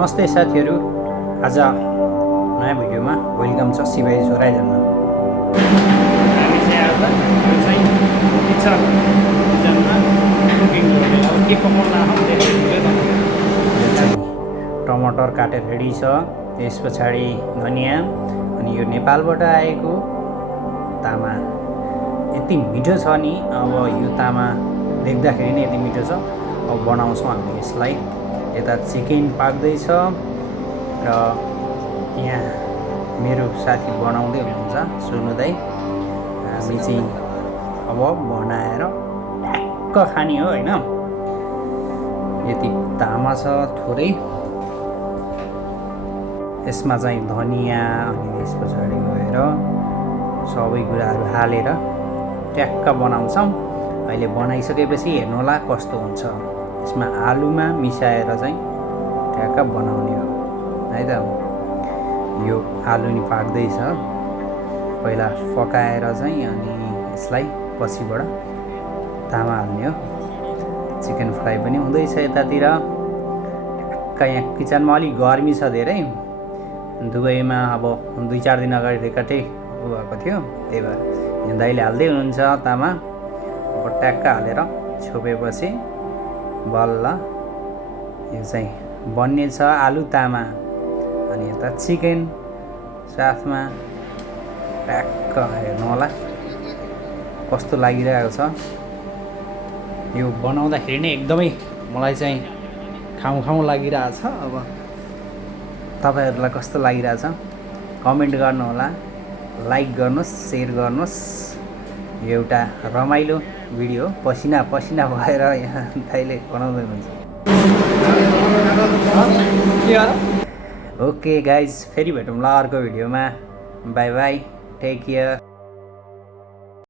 नमस्ते साथीहरू, आज नयाँ भिडियोमा वेलकम छ शिवाजी होराइजनमा। हामी चाहिँ आज यो चाहिँ किचनमा कुकिङ गर्ने अब के पकाउन टमाटर काटेर रेडी छ। त्यस पछाडि धनियाँ अनि यो नेपालबाट आएको तामा यति मिठो छ नि। अब यो तामा देख्दाखेरि नै यति मिठो छ। अब बनाउँछौँ हामी यसलाई। यता चिकन पाक्दैछ र यहाँ मेरो साथी बनाउँदै हुनुहुन्छ सोनु दाइ। हामी चाहिँ अब बनाएर ट्याक्क खाने हो हैन। यति तामा छ थोरै, यसमा चाहिँ धनियाँ अनि त्यस पछाडि गएर सबै कुराहरू हालेर ट्याक्क बनाउँछौँ। अहिले बनाइसकेपछि हेर्नु होला कस्तो हुन्छ। यसमा आलुमा मिसाएर चाहिँ ट्याक्क बनाउने हो है त। यो आलु नि पाक्दैछ, पहिला पकाएर चाहिँ अनि यसलाई पछिबाट तामा हाल्ने हो। चिकन फ्राई पनि हुँदैछ यतातिर। ट्याक्क यहाँ किचनमा अलिक गर्मी छ धेरै। दुबईमा अब 2-4 दिन अगाडि रेकर्डै भएको थियो, त्यही भएर यहाँ दाइले हाल्दै हुनुहुन्छ तामा। अब ट्याक्क हालेर छोपेपछि बल्ल यो चाहिँ बन्ने छ आलु तामा। अनि यता चिकन साथमा ट्याक्क हेर्नु होला कस्तो लागिरहेको छ। यो बनाउँदाखेरि नै एकदमै मलाई चाहिँ खाउँ लागिरहेछ। अब तपाईँहरूलाई कस्तो लागिरहेछ कमेन्ट गर्नु होला, लाइक गर्नुहोस्, सेयर गर्नुहोस्। यो एउटा रमाइलो भिडियो पसिना भएर यहाँ दाइले बनाउँदै हुन्छ। ओके गाइज, फेरि भेटौँ ल अर्को भिडियोमा। Bye bye, take care.